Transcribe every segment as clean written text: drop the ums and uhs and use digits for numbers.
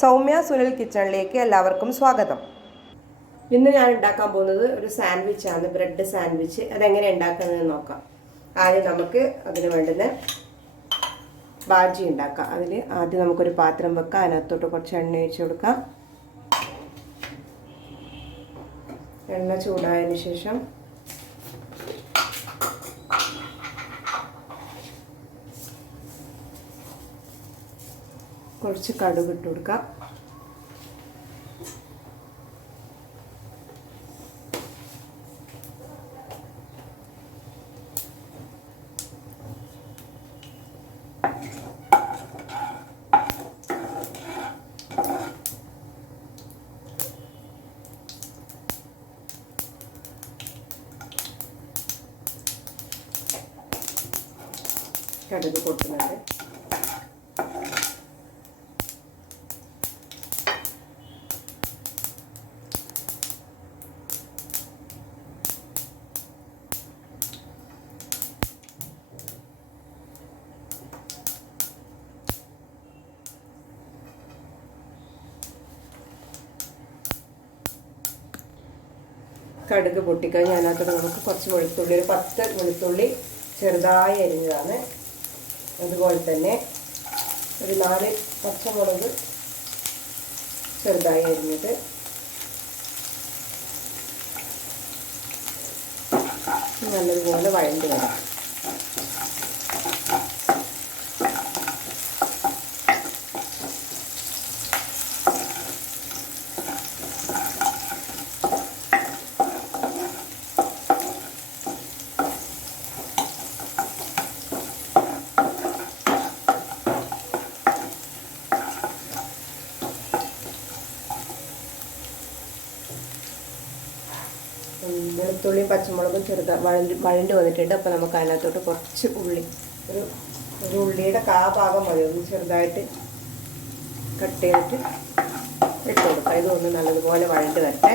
സൗമ്യ സുനിൽ കിച്ചണിലേക്ക് എല്ലാവർക്കും സ്വാഗതം. ഇന്ന് ഞാൻ ഉണ്ടാക്കാൻ പോകുന്നത് ഒരു സാൻഡ്വിച്ചാണ്, ബ്രെഡ് സാൻഡ്വിച്ച്. അതെങ്ങനെ ഉണ്ടാക്കുന്നതെന്ന് നോക്കാം. ആദ്യം നമുക്ക് അതിന് വേണ്ടുന്ന ബാജി ഉണ്ടാക്കാം. ആദ്യം നമുക്കൊരു പാത്രം വെക്കാം. അതിനകത്തോട്ട് കുറച്ച് എണ്ണ ഒഴിച്ച് കൊടുക്കാം. എണ്ണ ചൂടായതിന് ശേഷം കുറച്ച് കടുക് ഇട്ട് കൊടുക്കാം. കടുക് പൊട്ടുന്നുണ്ട്. കടുക് പൊട്ടിക്കഴിഞ്ഞ് അതിനകത്ത് നമുക്ക് കുറച്ച് വെളുത്തുള്ളി, ഒരു 10 വെളുത്തുള്ളി ചെറുതായി അരിഞ്ഞതാണ്. അതുപോലെ തന്നെ ഒരു 4 പച്ചമുളക് ചെറുതായി അരിഞ്ഞത്, നല്ലതുപോലെ വഴണ്ട് വരാം. വെളുത്തുള്ളിയും പച്ചമുളകും വഴണ്ട് വന്നിട്ടുണ്ട്. അപ്പോൾ നമുക്ക് അതിനകത്തോട്ട് കുറച്ച് ഉള്ളി, ഒരു ഉള്ളിയുടെ ഭാഗം മതി, ഒന്ന് ചെറുതായിട്ട് കട്ട് ചെയ്തിട്ട് ഇട്ട് കൊടുക്കാം. ഇതൊന്ന് നല്ലതുപോലെ വഴണ്ട് വരട്ടെ.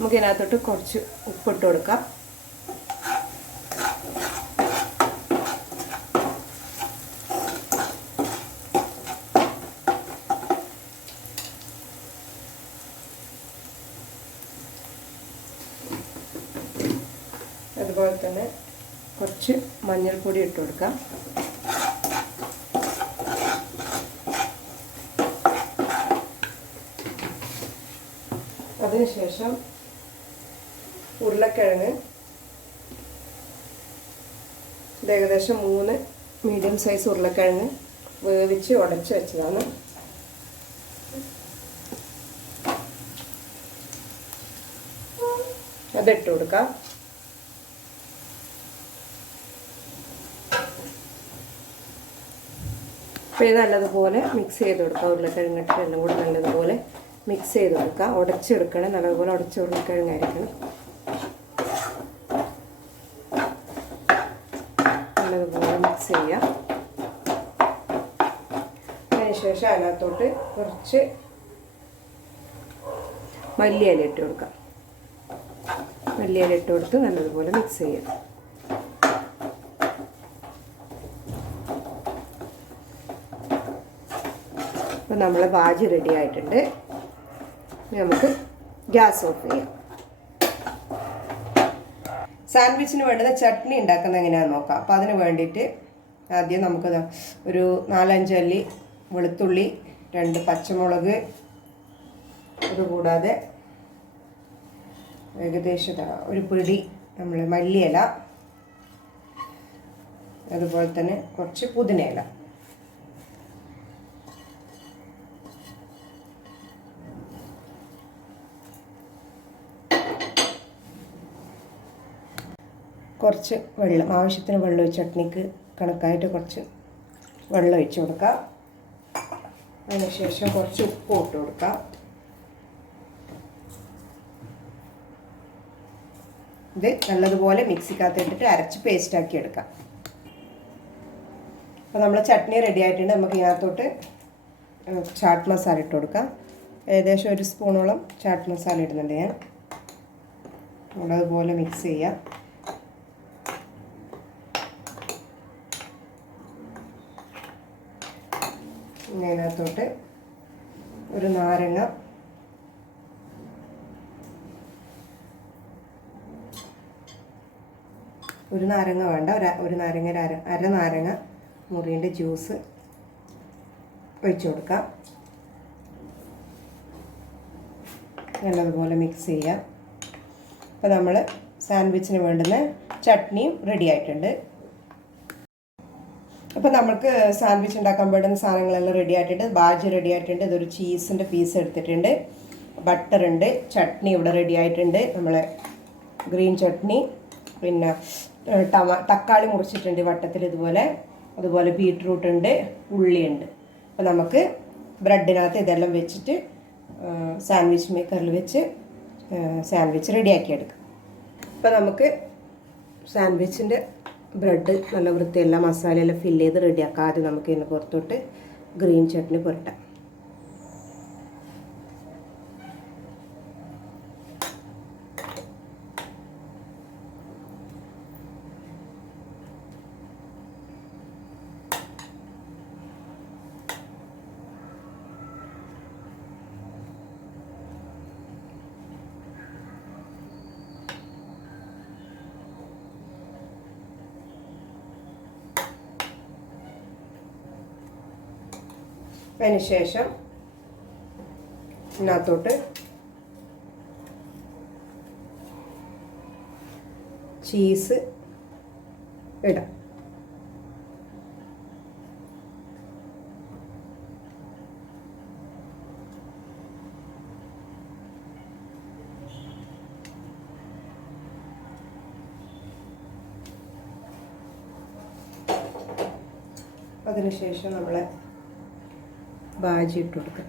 നമുക്ക് ഇതിനകത്തോട്ട് കുറച്ച് ഉപ്പിട്ട് കൊടുക്കാം. അതുപോലെ തന്നെ കുറച്ച് മഞ്ഞൾപ്പൊടി ഇട്ട് കൊടുക്കാം. അതിനുശേഷം ഉരുളക്കിഴങ്ങ് ഏകദേശം 3 മീഡിയം സൈസ് ഉരുളക്കിഴങ്ങ് വേവിച്ച് ഉടച്ച് വെച്ചതാണ്. അതിട്ട് കൊടുക്കാം. അപ്പോൾ ഇത് നല്ലതുപോലെ മിക്സ് ചെയ്ത് കൊടുക്കാം. ഉരുളക്കിഴങ്ങിട്ട് എല്ലാം കൂടി നല്ലതുപോലെ മിക്സ് ചെയ്ത് കൊടുക്കാം. ഉടച്ചെടുക്കണം, നല്ലതുപോലെ ഉടച്ച ഉരുളക്കിഴങ്ങായിരിക്കണം. നല്ലതുപോലെ മിക്സ് ചെയ്യാം. അതിനുശേഷം അതിനകത്തോട്ട് കുറച്ച് മല്ലിയില ഇട്ട് കൊടുക്കാം. മല്ലിയില ഇട്ട് കൊടുത്ത് നല്ലതുപോലെ മിക്സ് ചെയ്യാം. അപ്പോൾ നമ്മളെ ബാജി റെഡി ആയിട്ടുണ്ട്. നമുക്ക് ഗ്യാസ് ഓഫ് ചെയ്യാം. സാൻഡ്വിച്ചിന് വേണ്ടുന്ന ചട്നി ഉണ്ടാക്കുന്നത് എങ്ങനെയാണെന്ന് നോക്കാം. അപ്പോൾ അതിന് വേണ്ടിയിട്ട് ആദ്യം നമുക്ക് ഒരു 4-5 അല്ലി വെളുത്തുള്ളി, 2 പച്ചമുളക്, അതുകൂടാതെ ഏകദേശം ഒരു പിടി നമ്മൾ മല്ലിയില, അതുപോലെ തന്നെ കുറച്ച് പുതിനയില, കുറച്ച് വെള്ളം, ആവശ്യത്തിന് വെള്ളം ഒഴിച്ച് ചട്നിക്ക് കണക്കായിട്ട് കുറച്ച് വെള്ളം ഒഴിച്ച് കൊടുക്കാം. അതിനുശേഷം കുറച്ച് ഉപ്പ് ഇട്ട് കൊടുക്കാം. ഇത് നല്ലതുപോലെ മിക്സിക്കകത്ത് ഇട്ടിട്ട് അരച്ച് പേസ്റ്റാക്കി എടുക്കാം. അപ്പോൾ നമ്മളെ ചട്നി റെഡി ആയിട്ടുണ്ട്. നമുക്ക് ഇതിനകത്തോട്ട് ചാട്ട് മസാല ഇട്ട് കൊടുക്കാം. ഏകദേശം 1 സ്പൂണോളം ചാട്ട് മസാല ഇടുന്നുണ്ട് ഞാൻ. നല്ലതുപോലെ മിക്സ് ചെയ്യാം. ഇതിനകത്തോട്ട് ഒരു നാരങ്ങ, ഒരു നാരങ്ങ വേണ്ട, ഒരു നാരങ്ങ അര നാരങ്ങ മുറിൻ്റെ ജ്യൂസ് ഒഴിച്ചു കൊടുക്കാം. നല്ലതുപോലെ മിക്സ് ചെയ്യാം. അപ്പോൾ നമ്മൾ സാൻഡ്വിച്ചിന് വേണ്ടുന്ന ചട്നിയും റെഡി ആയിട്ടുണ്ട്. അപ്പോൾ നമുക്ക് സാൻഡ്വിച്ച് ഉണ്ടാക്കാൻ വേണ്ടുന്ന സാധനങ്ങളെല്ലാം റെഡി ആയിട്ടുണ്ട്. ബാജി റെഡി ആയിട്ടുണ്ട്. ഇതൊരു ചീസിൻ്റെ പീസ് എടുത്തിട്ടുണ്ട്. ബട്ടർ ഉണ്ട്. ചട്നി ഇവിടെ റെഡി ആയിട്ടുണ്ട്. നമ്മളെ ഗ്രീൻ ചട്നി. പിന്നെ തക്കാളി മുറിച്ചിട്ടുണ്ട് വട്ടത്തിൽ ഇതുപോലെ. അതുപോലെ ബീട്രൂട്ട് ഉണ്ട്, ഉള്ളിയുണ്ട്. അപ്പോൾ നമുക്ക് ബ്രെഡിനകത്ത് ഇതെല്ലാം വെച്ചിട്ട് സാൻഡ്വിച്ച് മേക്കറിൽ വെച്ച് സാൻഡ്വിച്ച് റെഡിയാക്കിയെടുക്കാം. അപ്പോൾ നമുക്ക് സാൻഡ്വിച്ചിൻ്റെ ബ്രെഡ് നല്ല വൃത്തിയെല്ലാം മസാലയെല്ലാം ഫില്ല് ചെയ്ത് റെഡിയാക്കാം. ആദ്യം നമുക്ക് ഇതിന് പുറത്തോട്ട് ഗ്രീൻ ചട്നി പുരട്ടാം. അതിനുശേഷം ഇതിനകത്തോട്ട് ചീസ് ഇടാം. അതിനുശേഷം നമ്മൾ ബാജി ഇട്ട് കൊടുക്കുക.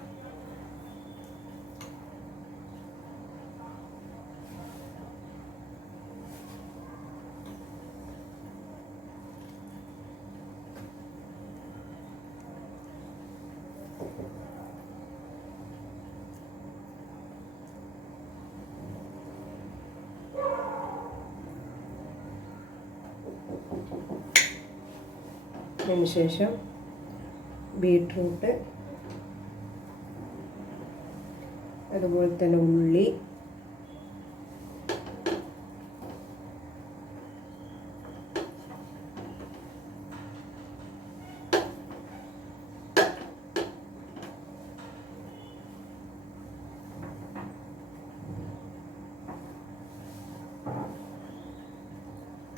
അതിനുശേഷം ബീട്രൂട്ട്, അതുപോലെ തന്നെ ഉള്ളി,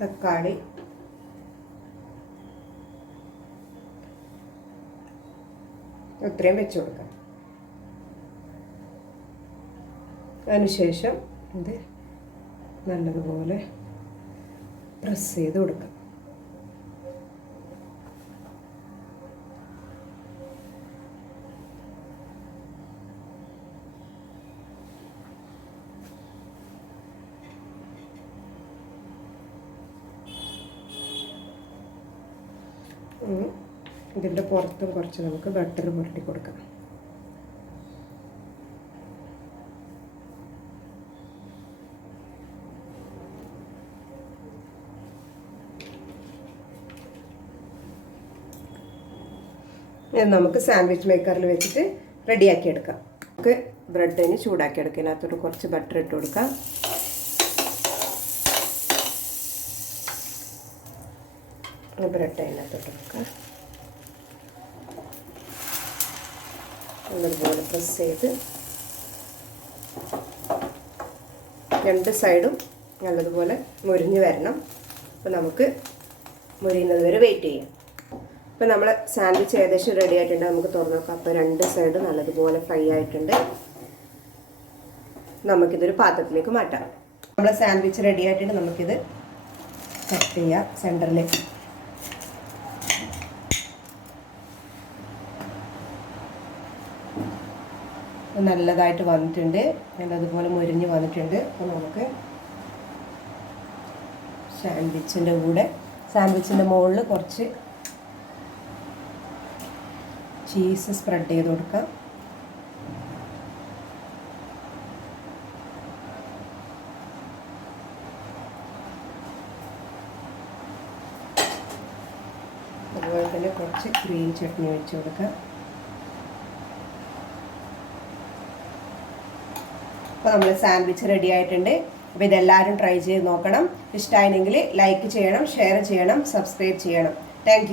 തക്കാളി, ഇത്രയും വെച്ച് കൊടുക്കാം. അതിനുശേഷം ഇത് നല്ലതുപോലെ പ്രസ് ചെയ്ത് കൊടുക്കാം. ഇതിൻ്റെ പുറത്തും കുറച്ച് നമുക്ക് ബട്ടർ പുരട്ടി കൊടുക്കാം. ഇത് നമുക്ക് സാൻഡ്വിച്ച് മേക്കറിൽ വെച്ചിട്ട് റെഡിയാക്കി എടുക്കാം. നമുക്ക് ബ്രെഡിന് ചൂടാക്കി എടുക്കാം. ഇതിനകത്തോട്ട് കുറച്ച് ബട്ടർ ഇട്ട് കൊടുക്കാം. ബ്രെഡ് അതിനകത്തോട്ട് വെക്കാം. നല്ലതുപോലെ പ്രസ് ചെയ്ത് രണ്ട് സൈഡും നല്ലതുപോലെ മുരിഞ്ഞ് വരണം. അപ്പോൾ നമുക്ക് മുരിയുന്നത് വരെ വെയിറ്റ് ചെയ്യാം. അപ്പോൾ നമ്മൾ സാൻഡ്വിച്ച് ഏകദേശം റെഡി ആയിട്ടുണ്ട്. നമുക്ക് തുറന്ന് നോക്കാം. അപ്പോൾ രണ്ട് സൈഡ് നല്ലതുപോലെ ഫ്രൈ ആയിട്ടുണ്ട്. നമുക്കിതൊരു പാത്രത്തിലേക്ക് മാറ്റാം. നമ്മൾ സാൻഡ്വിച്ച് റെഡി ആയിട്ടുണ്ട്. നമുക്കിത് കട്ട് ചെയ്യാം സെൻറ്ററിലേക്ക്. നല്ലതായിട്ട് വന്നിട്ടുണ്ട്. അതുപോലെ മുരിഞ്ഞ് വന്നിട്ടുണ്ട്. അപ്പോൾ നമുക്ക് സാൻഡ്വിച്ചിൻ്റെ മുകളിൽ കുറച്ച് ചീസ് സ്പ്രെഡ് ചെയ്ത് കൊടുക്കാം. അതുപോലെ തന്നെ കുറച്ച് ഗ്രീൻ ചട്നി വെച്ച് കൊടുക്കാം. അപ്പോൾ നമ്മൾ സാൻഡ്വിച്ച് റെഡി ആയിട്ടുണ്ട്. അപ്പോൾ ഇതെല്ലാവരും ട്രൈ ചെയ്ത് നോക്കണം. ഇഷ്ടമായെങ്കിൽ ലൈക്ക് ചെയ്യണം, ഷെയർ ചെയ്യണം, സബ്സ്ക്രൈബ് ചെയ്യണം. താങ്ക്